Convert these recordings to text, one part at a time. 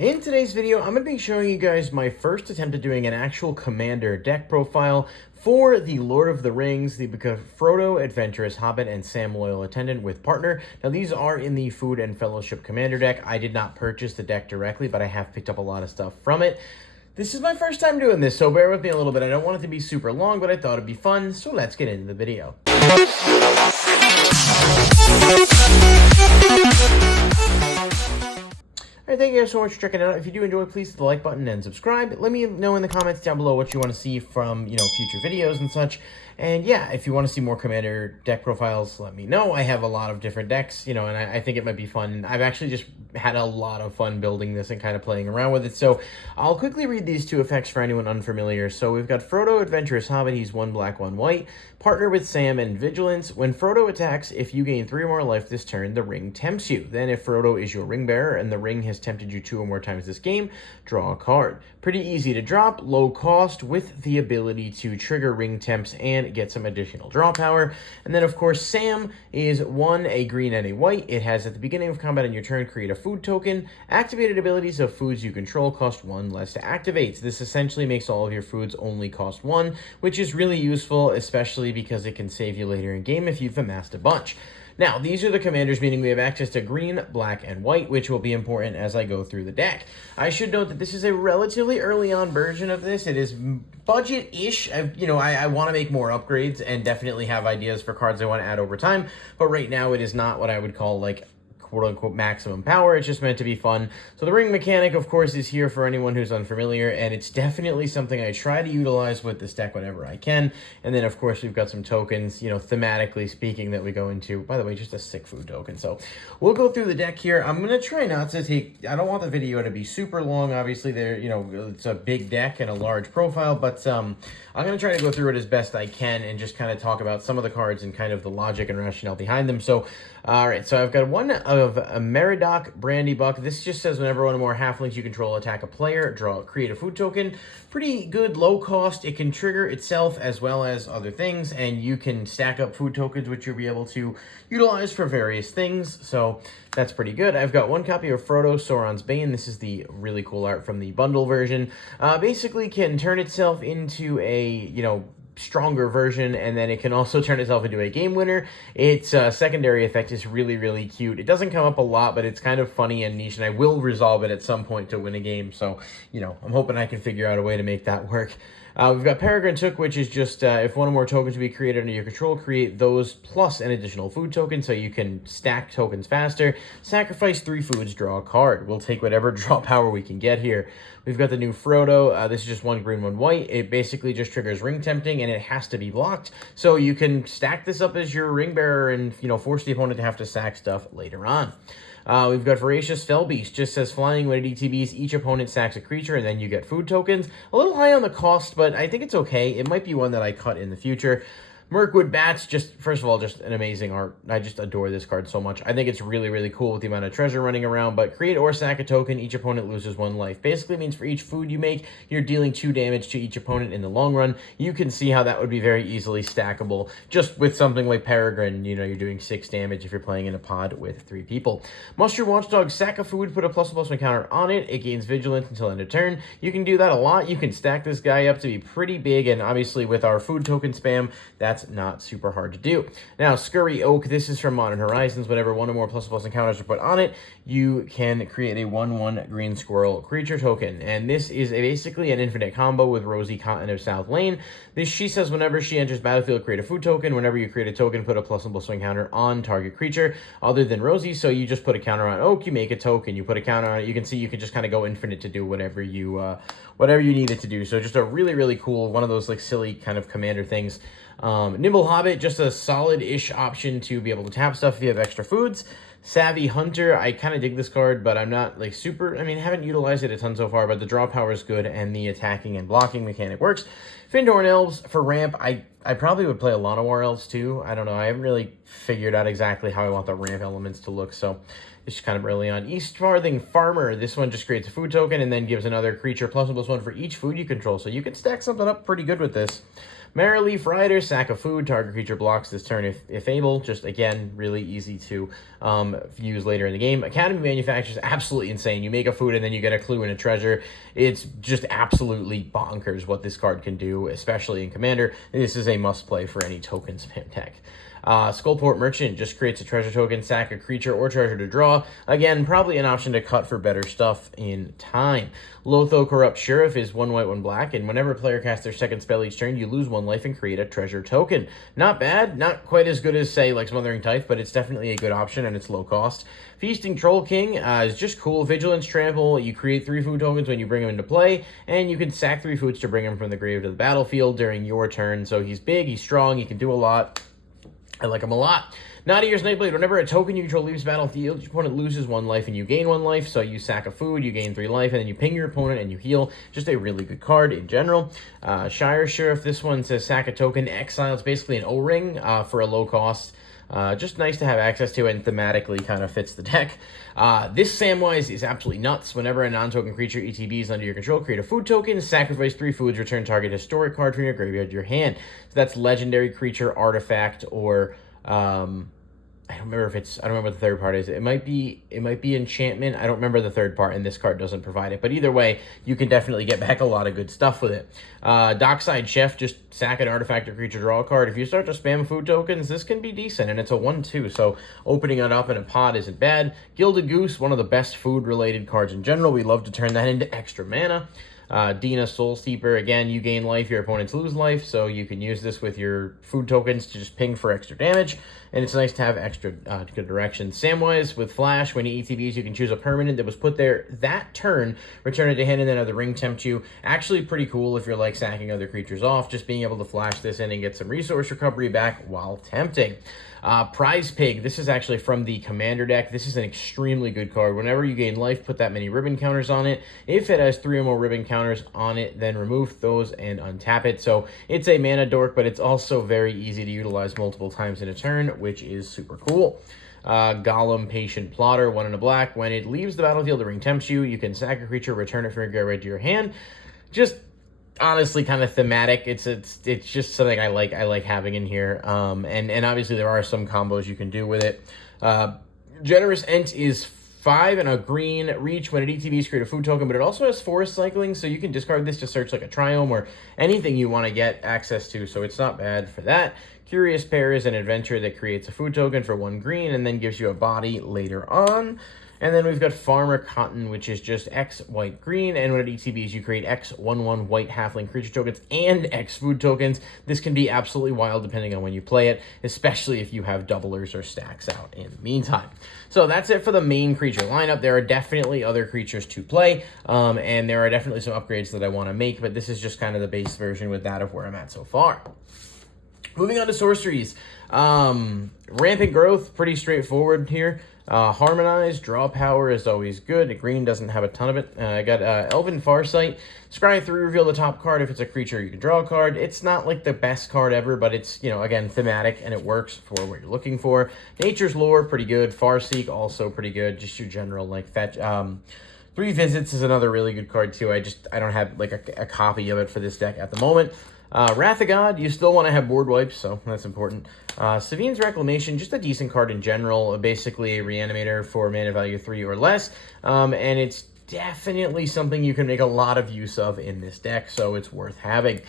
In today's video, I'm going to be showing you guys my first attempt at doing an actual commander deck profile for the Lord of the Rings, the Frodo, Adventurous Hobbit, and Sam Loyal Attendant with Partner. Now, these are in the Food and Fellowship Commander deck. I did not purchase the deck directly, but I have picked up a lot of stuff from it. This is my first time doing this, so bear with me a little bit. I don't want it to be super long, but I thought it'd be fun, so let's get into the video. Alright, thank you guys so much for checking it out. If you do enjoy, please hit the like button and subscribe. Let me know in the comments down below what you want to see from, future videos and such. And yeah, if you want to see more Commander deck profiles, let me know. I have a lot of different decks, and I think it might be fun. I've actually just had a lot of fun building this and kind of playing around with it. So I'll quickly read these two effects for anyone unfamiliar. So we've got Frodo, Adventurous Hobbit. He's 1 black, 1 white. Partner with Sam and Vigilance. When Frodo attacks, if you gain 3 or more life this turn, the ring tempts you. Then if Frodo is your ring bearer and the ring has tempted you 2 or more times this game, draw a card. Pretty easy to drop, low cost, with the ability to trigger ring temps and get some additional draw power. And then of course Sam is 1, a green and a white. It has at the beginning of combat on your turn, create a food token. Activated abilities of foods you control cost 1 less to activate. This essentially makes all of your foods only cost 1, which is really useful, especially because it can save you later in game if you've amassed a bunch. Now, these are the commanders, meaning we have access to green, black, and white, which will be important as I go through the deck. I should note that this is a relatively early on version of this. It is budget-ish. I want to make more upgrades and definitely have ideas for cards I want to add over time, but right now it is not what I would call, like, quote-unquote maximum power. It's just meant to be fun. So the ring mechanic, of course, is here for anyone who's unfamiliar, and it's definitely something I try to utilize with this deck whenever I can. And then, of course, we've got some tokens, thematically speaking, that we go into. By the way, just a sick food token. So we'll go through the deck here. I'm going to try not to take... I don't want the video to be super long. Obviously, it's a big deck and a large profile, but I'm going to try to go through it as best I can and just kind of talk about some of the cards and kind of the logic and rationale behind them. So, all right, so I've got one of a Meriadoc Brandybuck. This just says whenever one or more halflings you control attack a player, create a food token. Pretty good, low cost. It can trigger itself as well as other things, and you can stack up food tokens, which you'll be able to utilize for various things. So that's pretty good. I've got 1 copy of Frodo, Sauron's Bane. This is the really cool art from the bundle version. Basically can turn itself into a, stronger version, and then it can also turn itself into a game winner. Its secondary effect is really, really cute. It doesn't come up a lot, but it's kind of funny and niche, and I will resolve it at some point to win a game. So, I'm hoping I can figure out a way to make that work. We've got Peregrine Took, which is just if 1 or more tokens to be created under your control, create those plus an additional food token so you can stack tokens faster. Sacrifice 3 foods, draw a card. We'll take whatever draw power we can get here. We've got the new Frodo. This is just 1 green, 1 white. It basically just triggers ring tempting, and it has to be blocked. So you can stack this up as your ring bearer and, force the opponent to have to sack stuff later on. We've got Voracious Fellbeast. Just says flying when it ETBs, each opponent sacks a creature, and then you get food tokens. A little high on the cost, but I think it's okay. It might be one that I cut in the future. Mirkwood Bats, first of all, just an amazing art. I just adore this card so much. I think it's really, really cool with the amount of treasure running around, but create or sack a token, each opponent loses 1 life. Basically means for each food you make, you're dealing 2 damage to each opponent in the long run. You can see how that would be very easily stackable. Just with something like Peregrine, you're doing 6 damage if you're playing in a pod with 3 people. Mushroom Watchdog, sack a food, put a +1/+1 counter on it. It gains Vigilance until end of turn. You can do that a lot. You can stack this guy up to be pretty big, and obviously with our food token spam, that's not super hard to do. Now, Scurry Oak, this is from Modern Horizons. Whenever 1 or more +1/+ encounters are put on it, you can create a 1/1 green squirrel creature token. And this is basically an infinite combo with Rosie Cotton of South Lane. She says whenever she enters battlefield, create a food token. Whenever you create a token, put a +1/+1 counter on target creature other than Rosie. So you just put a counter on Oak, you make a token, you put a counter on it. You can see you can just kind of go infinite to do whatever you need it to do. So just a really, really cool, one of those like silly kind of commander things. Nimble Hobbit, just a solid-ish option to be able to tap stuff if you have extra foods. Savvy Hunter, I kind of dig this card, but I'm not like super, haven't utilized it a ton so far, but the draw power is good and the attacking and blocking mechanic works. Findorn Elves for ramp, I probably would play a lot of War Elves too. I don't know, I haven't really figured out exactly how I want the ramp elements to look, so It's kind of early on. East Farthing Farmer. This one just creates a food token and then gives another creature +1/+1 for each food you control. So you can stack something up pretty good with this. Merrily Rider, sack of food. Target creature blocks this turn if able. Just, again, really easy to use later in the game. Academy Manufacturers, absolutely insane. You make a food and then you get a clue and a treasure. It's just absolutely bonkers what this card can do, especially in Commander. This is a must-play for any token spam deck. Skullport Merchant just creates a treasure token, sack a creature or treasure to draw. Again, probably an option to cut for better stuff in time. Lotho Corrupt Sheriff is 1 white, 1 black, and whenever a player casts their second spell each turn, you lose 1 life and create a treasure token. Not bad, not quite as good as, say, like Smothering Tithe, but it's definitely a good option and it's low cost. Feasting Troll King is just cool. Vigilance Trample, you create 3 food tokens when you bring him into play, and you can sack 3 foods to bring him from the grave to the battlefield during your turn. So he's big, he's strong, he can do a lot. I like him a lot. Naughty Ears Nightblade. Whenever a token you control leaves battlefield, your opponent loses 1 life and you gain 1 life. So you sack a food, you gain 3 life, and then you ping your opponent and you heal. Just a really good card in general. Shire Sheriff. This one says sack a token, exile. It's basically an O-ring for a low cost. Just nice to have access to, and thematically kind of fits the deck. This Samwise is absolutely nuts. Whenever a non-token creature ETBs under your control, create a food token, sacrifice 3 foods, return target historic card from your graveyard to your hand. So that's legendary creature, artifact, or I don't remember what the third part is. It might be enchantment. I don't remember the third part, and this card doesn't provide it. But either way, you can definitely get back a lot of good stuff with it. Dockside Chef, just sack an artifact or creature, draw a card. If you start to spam food tokens, this can be decent, and it's a 1/2, so opening it up in a pot isn't bad. Gilded Goose, one of the best food-related cards in general. We love to turn that into extra mana. Dina Soul Steeper, again, you gain life, your opponents lose life, so you can use this with your food tokens to just ping for extra damage, and it's nice to have extra good direction. Samwise with Flash, when you ETBs, you can choose a permanent that was put there that turn, return it to hand, and then have the ring tempt you. Actually pretty cool if you're like sacking other creatures off, just being able to flash this in and get some resource recovery back while tempting. Prize Pig, this is actually from the Commander deck. This is an extremely good card. Whenever you gain life, put that many ribbon counters on it. If it has 3 or more ribbon counters on it, then remove those and untap it. So it's a mana dork, but it's also very easy to utilize multiple times in a turn, which is super cool. Golem Patient Plotter, 1 and a black. When it leaves the battlefield, the ring tempts you. You can sack a creature, return it from your graveyard to your hand. Just honestly kind of thematic. It's just something I like having in here. And obviously there are some combos you can do with it. Generous Ent is 5 and a green reach. When it ETBs, create a food token, but it also has forest cycling, so you can discard this to search like a Triome or anything you want to get access to, so it's not bad for that. Curious Pair is an adventure that creates a food token for 1 green and then gives you a body later on. And then we've got Farmer Cotton, which is just X white green, and when it ETBs, you create X 1/1 white halfling creature tokens and X food tokens. This can be absolutely wild depending on when you play it, especially if you have doublers or stacks out in the meantime. So that's it for the main creature lineup. There are definitely other creatures to play, and there are definitely some upgrades that I want to make, but this is just kind of the base version with that of where I'm at so far. Moving on to sorceries. Rampant Growth, pretty straightforward here. Harmonize, draw power is always good. Green doesn't have a ton of it. I got Elven Farsight. Scry 3, reveal the top card. If it's a creature, you can draw a card. It's not like the best card ever, but it's, again, thematic, and it works for what you're looking for. Nature's Lore, pretty good. Farseek, also pretty good. Just your general, fetch. 3 Visits is another really good card, too. I don't have, a copy of it for this deck at the moment. Wrath of God, you still want to have board wipes, so that's important. Savine's Reclamation, just a decent card in general, basically a reanimator for mana value 3 or less, and it's definitely something you can make a lot of use of in this deck, so it's worth having.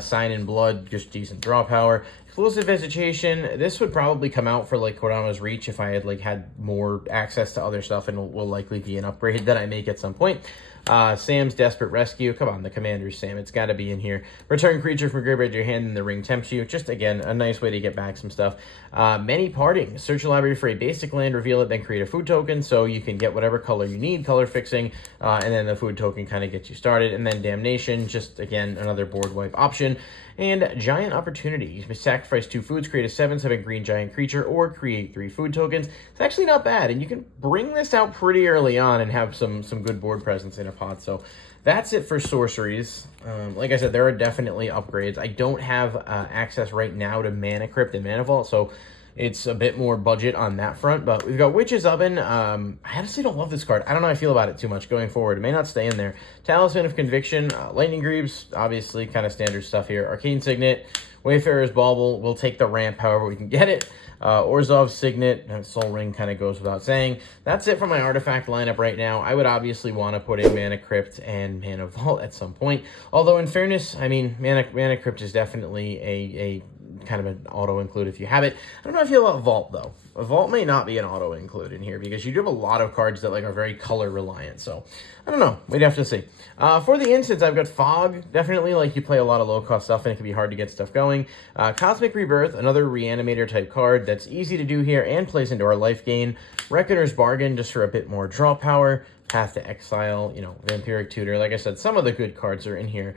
Sign in Blood, just decent draw power. Explosive Vegetation, this would probably come out for Kodama's Reach if I had had more access to other stuff, and will likely be an upgrade that I make at some point. Sam's Desperate Rescue. Come on, the Commander's Sam. It's got to be in here. Return creature from graveyard to your hand and the ring tempts you. Just, again, a nice way to get back some stuff. Many Parting. Search your library for a basic land, reveal it, then create a food token so you can get whatever color you need, color fixing, and then the food token kind of gets you started. And then Damnation, just, again, another board wipe option. And Giant Opportunity. You can sacrifice 2 foods, create a 7/7 green giant creature, or create 3 food tokens. It's actually not bad, and you can bring this out pretty early on and have some good board presence in a pot. So that's it for sorceries. Like I said, there are definitely upgrades. I don't have access right now to Mana Crypt and Mana Vault, so it's a bit more budget on that front. But we've got Witch's Oven. I honestly don't love this card. I don't know how I feel about it too much going forward. It may not stay in there. Talisman of Conviction, Lightning Greaves, obviously kind of standard stuff here. Arcane Signet, Wayfarer's Bauble. We'll take the ramp however we can get it. Orzhov's Signet, and Soul Ring kind of goes without saying. That's it for my artifact lineup right now. I would obviously want to put in Mana Crypt and Mana Vault at some point. Although in fairness, I mean, Mana Crypt is definitely a kind of an auto-include if you have it. I don't know how I feel about Vault, though. A Vault may not be an auto-include in here because you do have a lot of cards that like are very color-reliant. So, I don't know. We'd have to see. For the instance, I've got Fog. Definitely, like, you play a lot of low-cost stuff and it can be hard to get stuff going. Cosmic Rebirth, another Reanimator-type card that's easy to do here and plays into our life gain. Reckoner's Bargain, just for a bit more draw power. Path to Exile, you know, Vampiric Tutor. Like I said, some of the good cards are in here.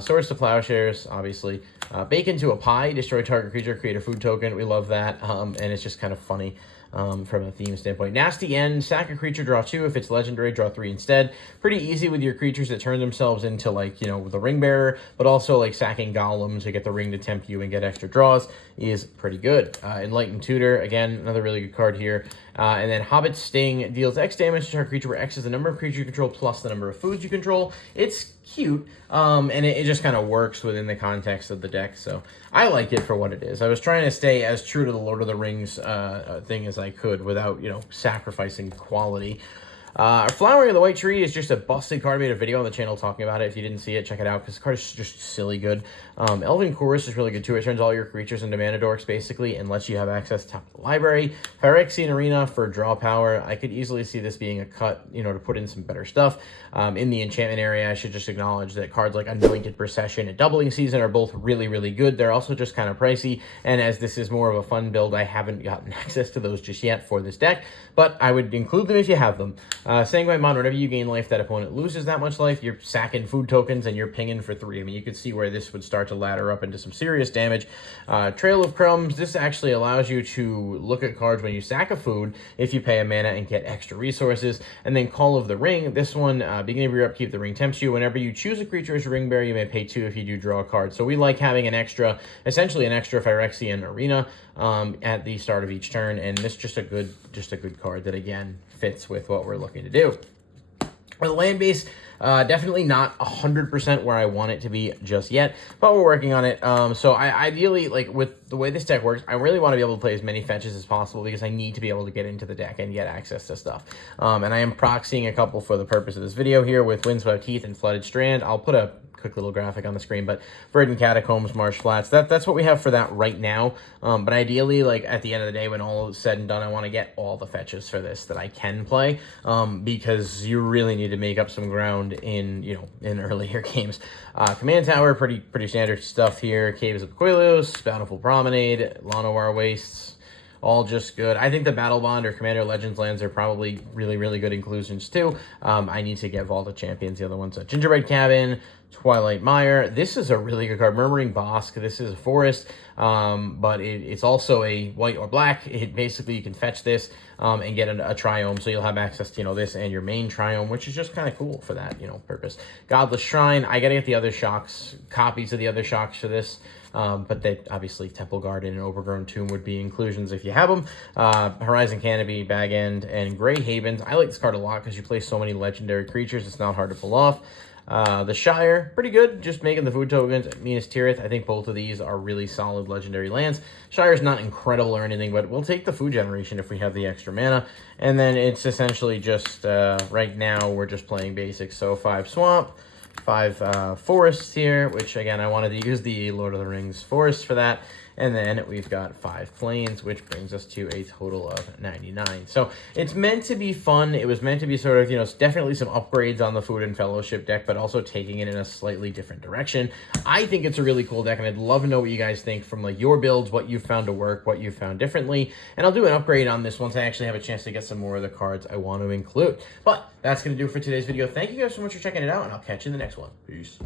Swords to Plowshares, obviously. Bake into a Pie, destroy target creature, create a food token. We love that, and it's just kind of funny from a theme standpoint. Nasty End, sack a creature, draw 2. If it's legendary, draw 3 instead. Pretty easy with your creatures that turn themselves into, like, you know, the Ring Bearer, but also, like, sacking Golems to get the ring to tempt you and get extra draws is pretty good. Enlightened Tutor, again, another really good card here. And then Hobbit Sting deals X damage to target creature where X is the number of creatures you control plus the number of foods you control. It's cute, and it just kind of works within the context of the deck, so I like it for what it is. I was trying to stay as true to the Lord of the Rings thing as I could without, you know, sacrificing quality. Flowering of the White Tree is just a busted card. I made a video on the channel talking about it. If you didn't see it, check it out, because the card is just silly good. Elven Chorus is really good too. It turns all your creatures into mana dorks, basically, and lets you have access to the library. Phyrexian Arena for draw power. I could easily see this being a cut, you know, to put in some better stuff. In the enchantment area, I should just acknowledge that cards like Anointed Procession and Doubling Season are both really, really good. They're also just kind of pricey, and as this is more of a fun build, I haven't gotten access to those just yet for this deck, but I would include them if you have them. Sanguine Bond, whenever you gain life, that opponent loses that much life, you're sacking food tokens and you're pinging for 3. I mean, you could see where this would start to ladder up into some serious damage. Trail of Crumbs, this actually allows you to look at cards when you sack a food if you pay a mana and get extra resources. And then Call of the Ring, this one, beginning of your upkeep, the ring tempts you. Whenever you choose a creature as a ring bearer, you may pay 2 if you do draw a card. So we like having an extra, essentially an extra Phyrexian Arena at the start of each turn, and this is just a good card that again fits with what we're looking to do. The land base, definitely not 100% where I want it to be just yet, but we're working on it. So I ideally, like, with the way this deck works, I really want to be able to play as many fetches as possible because I need to be able to get into the deck and get access to stuff. And I am proxying a couple for the purpose of this video here with Windswept Heath and Flooded Strand. I'll put a quick little graphic on the screen, but Verdant Catacombs, Marsh Flats, that's what we have for that right now. But ideally, like, at the end of the day, when all is said and done, I want to get all the fetches for this that I can play, because you really need to make up some ground in, you know, in earlier games. Command Tower, pretty standard stuff here. Caves of Aquilios, Bountiful Promenade, Llanowar Wastes, all just good. I think the Battle Bond or Commander Legends lands are probably really, really good inclusions too. I need to get Vault of Champions, the other ones. Gingerbread Cabin, Twilight Mire. This is a really good card. Murmuring Bosk. This is a forest, but it's also a white or black. It basically, you can fetch this and get a triome, so you'll have access to, you know, this and your main triome, which is just kind of cool for that, you know, purpose. Godless Shrine. I gotta get the other shocks, copies of the other shocks for this. But they obviously Temple Garden and Overgrown Tomb would be inclusions if you have them. Horizon Canopy, Bag End, and Grey Havens. I like this card a lot because you play so many legendary creatures. It's not hard to pull off. The Shire, pretty good, just making the food tokens. Minas Tirith, I think both of these are really solid legendary lands. Shire's not incredible or anything, but we'll take the food generation if we have the extra mana. And then it's essentially just, right now, we're just playing basics. So 5 Swamp, 5 forests here, which again, I wanted to use the Lord of the Rings forests for that. And then we've got 5 plains, which brings us to a total of 99. So it's meant to be fun. It was meant to be sort of, you know, definitely some upgrades on the Food and Fellowship deck, but also taking it in a slightly different direction. I think it's a really cool deck, and I'd love to know what you guys think from, like, your builds, what you found to work, what you found differently. And I'll do an upgrade on this once I actually have a chance to get some more of the cards I want to include. But that's going to do it for today's video. Thank you guys so much for checking it out, and I'll catch you in the next one. Peace.